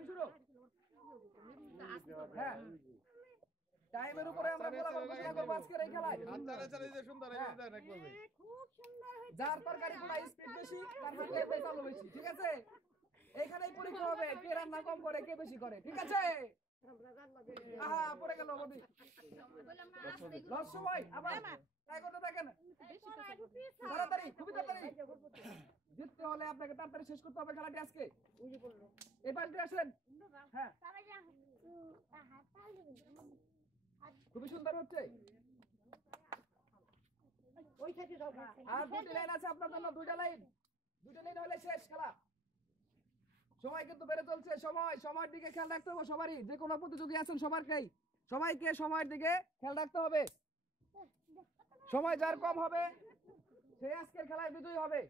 Time শুরু। হ্যাঁ টাইমের উপরে আমরা ফলাফল ঘোষণা করব আজকের এই খেলায়। যার তরকারিগুলো স্পিড বেশি তার হাতে পেছালো বেশি, ঠিক আছে? এইখানেই পরীক্ষা হবে কে রান্না কম করে কে বেশি করে, ঠিক আছে? আহা পড়ে গেল বদি লস সময় আবার ট্রাই করতে থাকেন তাড়াতাড়ি, খুবই তাড়াতাড়ি। জিততে হলে আপনাকে তাড়াতাড়ি শেষ করতে হবে খেলাটি আজকে। এই পাশ দিয়ে আসেন। হ্যাঁ খুবই সুন্দর হচ্ছে। আর দুটি লাইন আছে আপনার জন্য, দুইটা লাইন হলে শেষ খেলা। সময় কিন্তু বেড়ে চলছে, সময়ের দিকে খেয়াল রাখতে হবে সবারই, যে কোনো প্রতিযোগী আছেন সবাইকে সময়ের দিকে খেয়াল রাখতে হবে। সময় যার কম হবে সে আজকের খেলায় বিজয়ী হবে,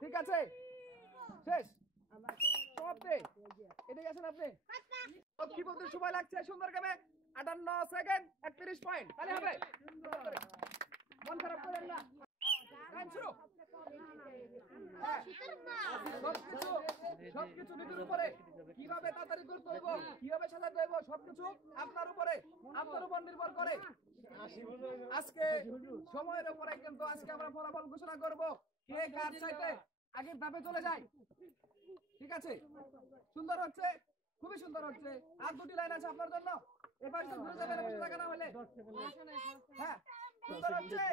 ঠিক আছে? শেষ সমাপ্তি। এদিকে আছেন আপনি। কি বলতে সময় লাগছে সুন্দর গেমে 58 সেকেন্ড 31 পয়েন্ট, তাহলে হবে। মন খারাপ করেন না, টাইম শুরু। সবকিছু নিজের উপরে, কিভাবে তাড়াতাড়ি করতে হইব, কিভাবে সাজাতে হইব, সবকিছু আপনার উপর নির্ভর করে। আজকে সময়ের উপরে কিন্তু আজকে আমরা ফলাফল ঘোষণা করব, কে কার চাইতে আগের ধাপে চলে যায়, ঠিক আছে? সুন্দর হচ্ছে, খুবই সুন্দর হচ্ছে। আর দুটি লাইন আছে আপনার জন্য, এবার তো ঘুরে যাবেন বসে থাকা না হলে। হ্যাঁ সুন্দর হচ্ছে।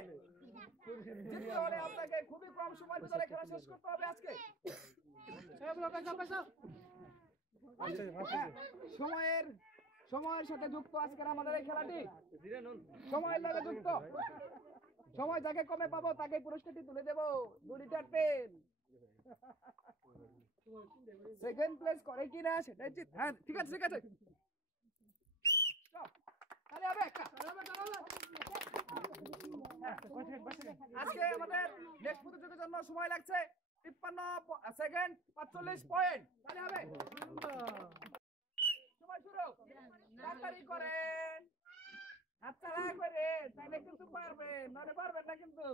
জিততে হলে আপনাকে খুবই কম সময়ের ভিতরে খেলা শেষ করতে হবে আজকে। সময়ের সাথে যুক্ত আজকের আমাদের এই খেলাটি, সময়ের সাথে যুক্ত। সময় যাকে কমে পাবো তাকে পুরস্কারটি তুলে দেবো 2 লিটার তেল। সেকেন্ড প্লেস করে কিনা সেটাই জিত। হ্যাঁ ঠিক আছে ঠিক আছে, তাহলে হবে একটা। আজকে আমাদের নেক্সট প্রতিযোগিতার জন্য সময় লাগছে 53 সেকেন্ড 45 পয়েন্ট, তাহলে হবে। সময় শুরু, তাড়াতাড়ি করেন, হাতছাড়া করে তাহলে কিন্তু পারবেন, নইলে পারবেন না কিন্তু।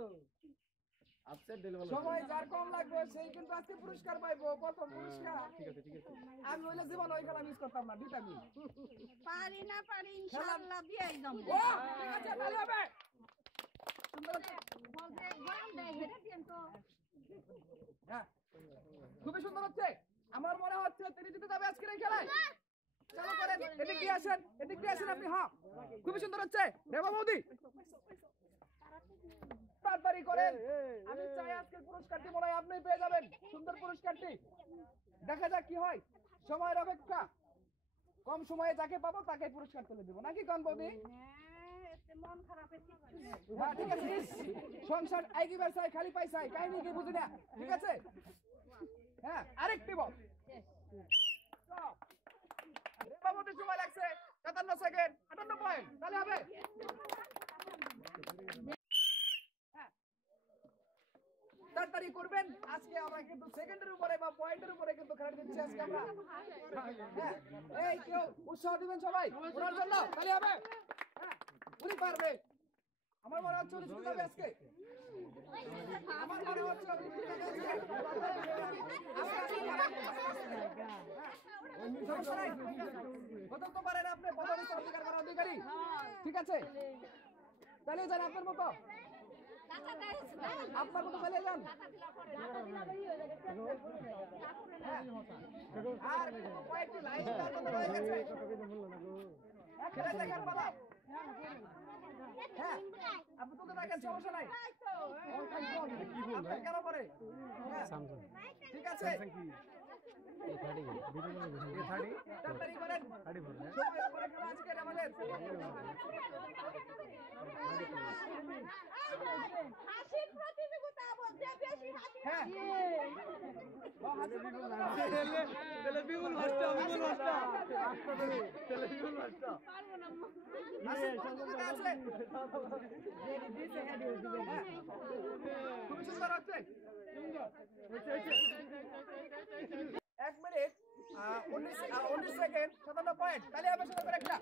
সময় যার কম লাগবে সেই কিন্তু আজকে পুরস্কার পাইবো, প্রথম পুরস্কার। আমি হইলে জীবন ওই খেলা মিস করতাম না, ভিটামিন পারি না পারি ইনশাআল্লাহ দিয়ে একদম। ও ঠিক আছে তাহলে হবে। সুন্দর বলতে গরম দেয় হেরে দেন তো। হ্যাঁ খুবই সুন্দর হচ্ছে। আমার মনে হচ্ছে তিনি জিতে যাবে আজকের এই খেলায়। চলো করেন, এদিক দিয়ে আসেন আপনি। হ্যাঁ খুবই সুন্দর হচ্ছে রেবা বৌদি, তাড়াতাড়ি করেন। আমি চাই আজকের পুরস্কারটি মনে হয় আপনি পেয়ে যাবেন, সুন্দর পুরস্কারটি। দেখা যাক কি হয়, সময়ের অপেক্ষা। কম সময়ে যাকে পাবো তাকে পুরস্কার তুলে দেবো, নাকি কোন বৌদি? মন খারাপের কিছু নেই। হ্যাঁ ঠিক আছে, সংসার আইগিবার চাই খালি পাইছাই কাহিনী কি বুঝি না, ঠিক আছে? হ্যাঁ আরেকটি বল। রেবাবতী সময় লাগছে 57 সেকেন্ড 58 পয়েন্ট, তাহলে হবে। তাড়াতাড়ি করবেন, আজকে আমরা কিন্তু সেকেন্ডের উপরে বা পয়েন্টের উপরে কিন্তু খেলা দিচ্ছি আজকে আমরা। হ্যাঁ এই কেউ উৎসাহ দিবেন সবাই ওনার জন্য, তাহলে হবে। হ্যাঁ উনি পারবে, আমার মনে হচ্ছে উনি জিতে যাবে আজকে। আমার মনে হচ্ছে উনি জিতে যাবে প্রথম তো পারেন আপনি, প্রথম অধিকার করার অধিকারী, ঠিক আছে? তাহলে যান আপনার মতো, আপনার মতো চলে যান। আর কয়েকটি লাইন রয়ে গেছে, খেলে দেখার পালা। হ্যাঁ আপনি তুলতে থাকেন, সমস্যা নাই। আপনার কেন পরে? ঠিক আছে তাড়াতাড়ি করেন, সময়ের উপরে খেলা আজকের আমাদের। হাসির প্রতিযোগিতা বলতে বেশি হাসি। হ্যাঁ বিপুল মাস্টার পারবো না আছে। খুবই সুন্দর হচ্ছে। 1 মিনিট 19 সেকেন্ড 57 পয়েন্ট, তাহলে হবে সুন্দর করে একটা।